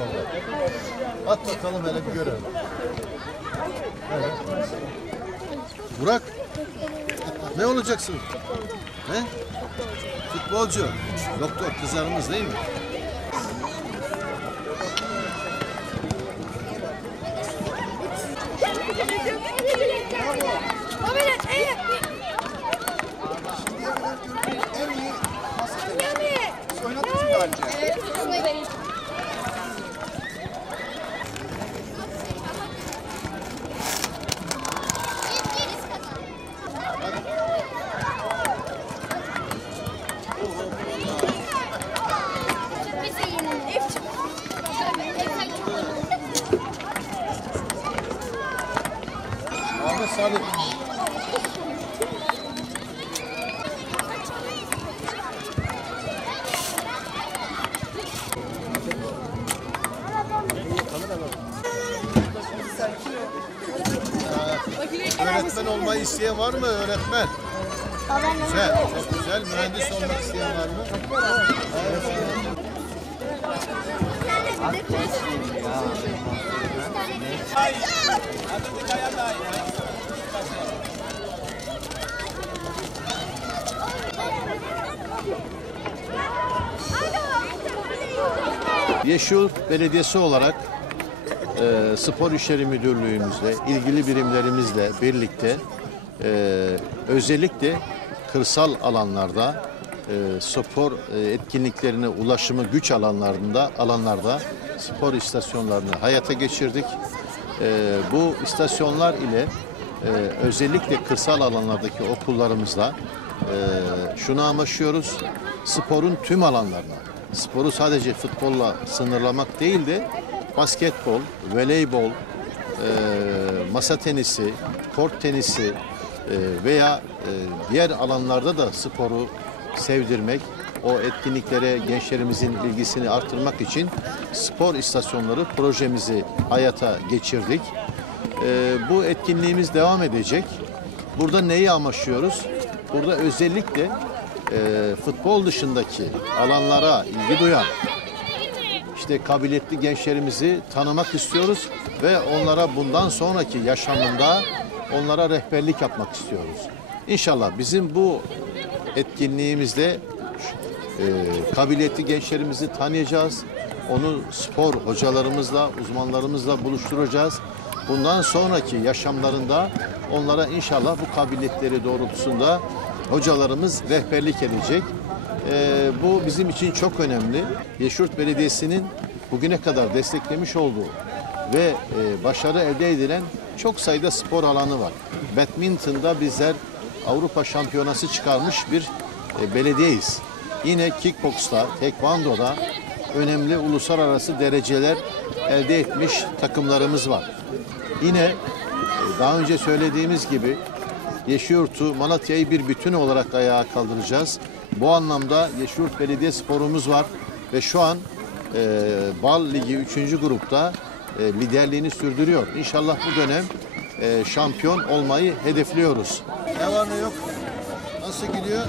orada. At bakalım hele bir görelim. Evet. Burak, ne olacaksın? He? Futbolcu. Doktor kızlarımız değil mi? Ahmet Öğretmen olmayı isteyen var mı öğretmen? Güzel, çok güzel. Mühendis olmak isteyen var mı? Yeşilyurt Belediyesi olarak Spor İşleri Müdürlüğümüzle, ilgili birimlerimizle birlikte özellikle kırsal alanlarda spor etkinliklerine ulaşımı güç alanlarda spor istasyonlarını hayata geçirdik. Bu istasyonlar ile özellikle kırsal alanlardaki okullarımızda şunu amaçlıyoruz: sporun tüm alanlarına, sporu sadece futbolla sınırlamak değil de basketbol, voleybol, masa tenisi, kort tenisi veya diğer alanlarda da sporu sevdirmek, o etkinliklere gençlerimizin ilgisini artırmak için spor istasyonları projemizi hayata geçirdik. Bu etkinliğimiz devam edecek. Burada neyi amaçlıyoruz? Burada özellikle futbol dışındaki alanlara ilgi duyan, işte kabiliyetli gençlerimizi tanımak istiyoruz ve onlara bundan sonraki yaşamında onlara rehberlik yapmak istiyoruz. İnşallah bizim bu etkinliğimizde kabiliyetli gençlerimizi tanıyacağız. Onu spor hocalarımızla, uzmanlarımızla buluşturacağız. Bundan sonraki yaşamlarında onlara inşallah bu kabiliyetleri doğrultusunda hocalarımız rehberlik edecek. Bu bizim için çok önemli. Yeşilyurt Belediyesi'nin bugüne kadar desteklemiş olduğu ve başarı elde edilen çok sayıda spor alanı var. Badminton'da bizler Avrupa Şampiyonası çıkarmış bir belediyeyiz. Yine kickboks'ta, tekvando'da önemli uluslararası dereceler elde etmiş takımlarımız var. Yine daha önce söylediğimiz gibi Yeşilyurt'u, Malatya'yı bir bütün olarak ayağa kaldıracağız. Bu anlamda Yeşilyurt Belediye Sporumuz var ve şu an Bal Ligi 3. grupta liderliğini sürdürüyor. İnşallah bu dönem şampiyon olmayı hedefliyoruz. Ne var ne yok? Nasıl gidiyor?